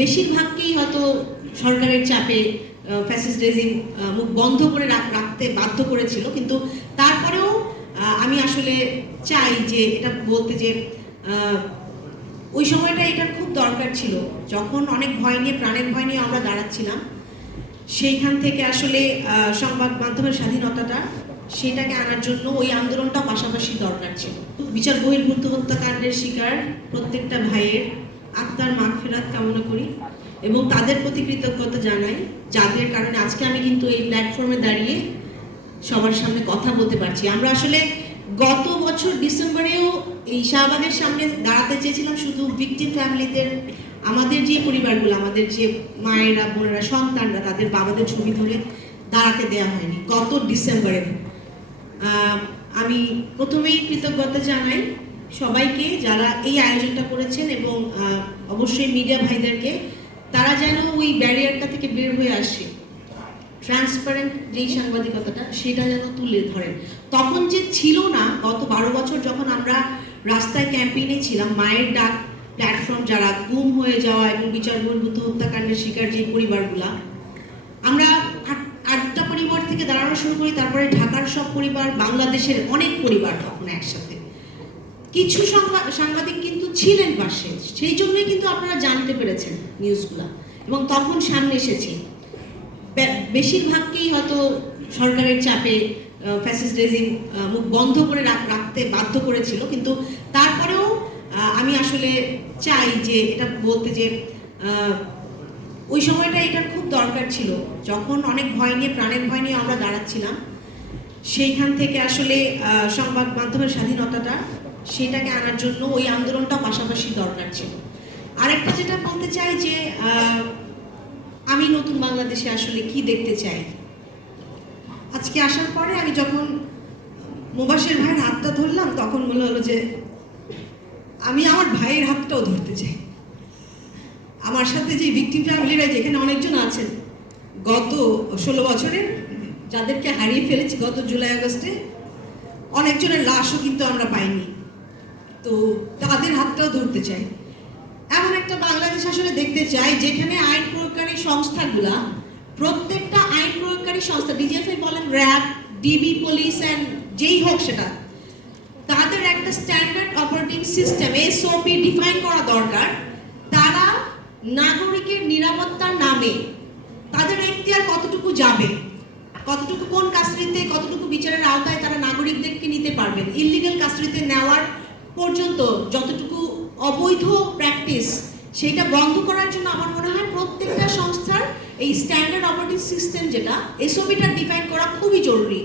বেশিরভাগকেই হয়তো সরকারের চাপে ফ্যাসিস্ট রেজিম মুখ বন্ধ করে রাখতে বাধ্য করেছিল, কিন্তু তারপরেও আমি আসলে চাই যে এটা বলতে যে ওই সময়টা এটার খুব দরকার ছিল, যখন অনেক ভয় নিয়ে প্রাণের ভয় নিয়ে আমরা দাঁড়াচ্ছিলাম। সেইখান থেকে আসলে সংবাদ মাধ্যমের স্বাধীনতাটা সেটাকে আনার জন্য ওই আন্দোলনটা পাশাপাশি দরকার ছিল। বিচার বহির্ভূত হত্যাকাণ্ডের শিকার প্রত্যেকটা ভাইয়ের আত্মার মাগফিরাত কামনা করি এবং তাদের প্রতি কৃতজ্ঞতা জানাই, যাদের কারণে আজকে আমি কিন্তু এই প্ল্যাটফর্মে দাঁড়িয়ে সবার সামনে কথা বলতে পারছি। আমরা আসলে গত বছর ডিসেম্বরেও এই শাহবাগের সামনে দাঁড়াতে চেয়েছিলাম, শুধু ভিকটিম ফ্যামিলিদের, আমাদের যে পরিবারগুলো, আমাদের যে মায়েরা বোনেরা সন্তানরা, তাদের বাবাদের ছবি ধরে দাঁড়াতে দেওয়া হয়নি গত ডিসেম্বরে। আমি প্রথমেই কৃতজ্ঞতা জানাই সবাইকে যারা এই আয়োজনটা করেছেন এবং অবশ্যই মিডিয়া ভাইদেরকে, তারা যেন ওই ব্যারিয়ারটা থেকে বের হয়ে আসে, ট্রান্সপারেন্ট যেই সাংবাদিকতাটা সেটা যেন তুলে ধরেন। তখন যে ছিল না, গত 12 বছর যখন আমরা রাস্তায় ক্যাম্পেইনে ছিলাম, মায়ের ডাক প্ল্যাটফর্ম, যারা গুম হয়ে যাওয়া এবং বিচার বহির্ভূত হত্যাকাণ্ডের শিকার যে পরিবারগুলা, আমরা 8টা পরিবার থেকে দাঁড়ানো শুরু করি, তারপরে ঢাকার সব পরিবার, বাংলাদেশের অনেক পরিবার তখন একসাথে। কিছু সাংবাদিক কিন্তু ছিলেন পাশে, সেই জন্যই কিন্তু আপনারা জানতে পেরেছেন নিউজগুলা এবং তখন সামনে এসেছে। বেশিরভাগকেই হয়তো সরকারের চাপে ফ্যাসিস্ট রেজিম মুখ বন্ধ করে রাখতে বাধ্য করেছিল, কিন্তু তারপরেও আমি আসলে চাই যে এটা বলতে যে ওই সময়টা এটার খুব দরকার ছিল, যখন অনেক ভয় নিয়ে প্রাণের ভয় নিয়ে আমরা দাঁড়াচ্ছিলাম। সেইখান থেকে আসলে সংবাদ মাধ্যমের স্বাধীনতাটা সেটাকে আনার জন্য ওই আন্দোলনটা পাশাপাশি দরকার ছিল। আরেকটা যেটা বলতে চাই যে আমি নতুন বাংলাদেশে আসলে কি দেখতে চাই। আজকে আসার পরে আমি যখন মোবাশের ভাইয়ের হাতটা ধরলাম, তখন মনে হলো যে আমি আমার ভাইয়ের হাতটাও ধরতে চাই। আমার সাথে যে ভিকটিম ফ্যামিলিরা যেখানে অনেকজন আছেন, গত 16 বছরের যাদেরকে হারিয়ে ফেলেছি গত জুলাই আগস্টে, অনেকজনের লাশও কিন্তু আমরা পাইনি, তো তাদের হাতটাও ধরতে চাই। এমন একটা বাংলাদেশ আসলে দেখতে চাই যেখানে আইন প্রয়োগকারী সংস্থাগুলা, প্রত্যেকটা আইন প্রয়োগকারী সংস্থা, ডিজিএফআই বলেন, র্যাব, ডিবি, পুলিশ অ্যান্ড যেই হোক সেটা, তাদের একটা standard operating system SOP define করা দরকার। তারা নাগরিকের নিরাপত্তার নামে তাদের এখতিয়ার কতটুকু যাবে, কতটুকু কোন কাস্টডিতে, কতটুকু বিচারের আওতায় তারা নাগরিকদেরকে নিতে পারবেন, ইলিগাল কাস্টডিতে নেওয়ার পর্যন্ত যতটুকু অবৈধ প্র্যাকটিস, সেইটা বন্ধ করার জন্য আমার মনে হয় প্রত্যেকটা সংস্থার এই স্ট্যান্ডার্ড অপারেটিং সিস্টেম যেটা এসওপিটা ডিফাইন করা খুবই জরুরি।